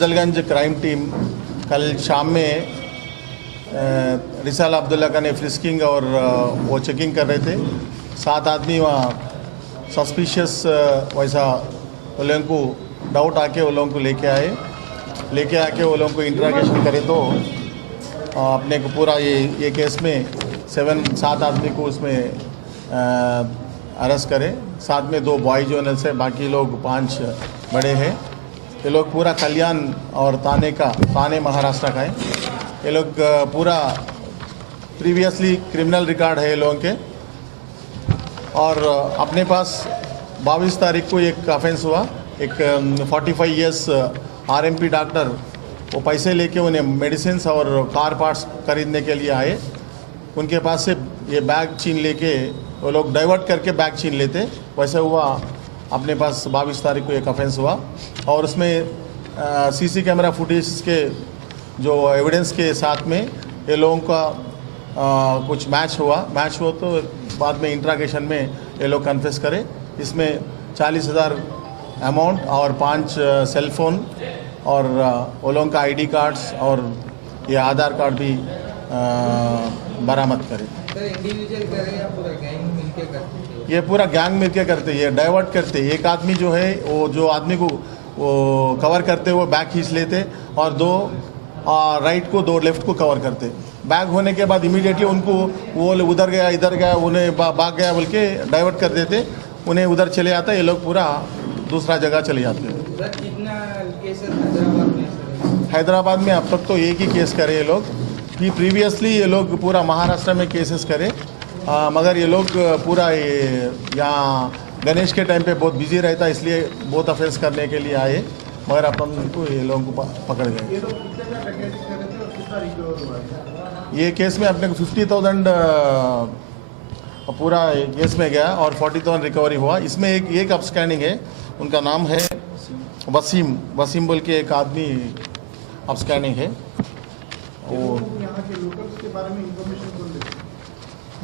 Afzalgunj crime team कल शाम में रिसाल अब्दुल्ला का ने फ्रिस्किंग और वो चेकिंग कर रहे थे। 7 आदमी वहाँ सस्पिशियस वैसा वो लोगों को डाउट आके वो लोगों को लेके आके वो लोगों को इंट्रागेशन करे तो अपने को पूरा ये केस में 7 आदमी को उसमें अरेस्ट करे। साथ में 2 बॉय जोनल्स है, बाकी लोग 5 बड़े हैं। ये लोग पूरा कल्याण और थाने महाराष्ट्र का है। ये लोग पूरा प्रीवियसली क्रिमिनल रिकॉर्ड है ये लोगों के। और अपने पास 22 तारीख को एक ऑफेंस हुआ। एक 45 इयर्स आरएमपी डॉक्टर वो पैसे लेके उन्हें मेडिसिन और कार पार्ट्स खरीदने के लिए आए। उनके पास से ये बैग छीन लेके वो लोग डाइवर्ट करके बैग छीन लेते। वैसे हुआ अपने पास 22 तारीख को एक ऑफेंस हुआ और उसमें सीसी कैमरा फुटेज के जो एविडेंस के साथ में ये लोगों का कुछ मैच हुआ तो बाद में इंट्रागेशन में ये लोग कन्फेस करे। इसमें 40,000 अमाउंट और 5 सेल फोन और वो लोगों का आईडी कार्ड्स और ये आधार कार्ड भी बरामद करे। इंडिविजुअल करे या पूरा गैंग मिलके करते? ये पूरा गैंग मिलके करते, ये डाइवर्ट करते। एक आदमी जो है वो जो आदमी को वो कवर करते वो बैग खींच लेते और 2 राइट को 2 लेफ्ट को कवर करते। बैग होने के बाद इमीडिएटली उनको वो उधर गया इधर गया उन्हें भाग गया बोल के डाइवर्ट कर देते। उन्हें उधर चले आता, ये लोग पूरा दूसरा जगह चले जाते हैं। कितना केसेस हैदराबाद में अब तक तो एक ही केस करे ये लोग। कि प्रीवियसली ये लोग पूरा महाराष्ट्र में केसेस करे, मगर ये लोग पूरा यहाँ गणेश के टाइम पे बहुत बिजी रहता इसलिए बहुत अफेंस करने के लिए आए, मगर अपन उनको ये लोगों को पकड़ गए। ये केस में अपने को 50,000 पूरा केस में गया और 40,000 रिकवरी हुआ। इसमें एक अपस्टैंडिंग है, उनका नाम है वसीम बोल के एक आदमी अपस्टैंडिंग है। वो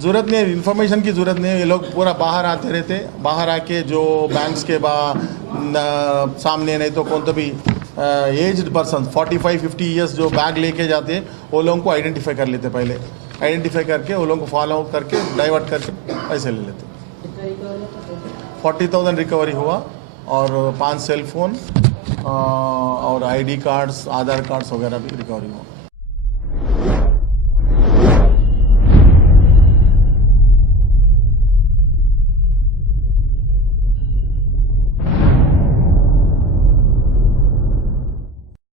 ज़रूरत नहीं है, इन्फॉर्मेशन की ज़रूरत नहीं है। ये लोग पूरा बाहर आते रहते, बाहर आके जो बैंक्स के सामने नहीं तो कौन तो भी एज्ड पर्सन 45-50 इयर्स जो बैग लेके जाते वो लोगों को आइडेंटिफाई कर लेते। पहले आइडेंटिफाई करके वो लोगों को फॉलो करके डाइवर्ट करके पैसे ले लेते। 40,000 रिकवरी हुआ और 5 सेल फोन और आईडी कार्ड्स आधार कार्ड्स वगैरह भी रिकवरी हुआ।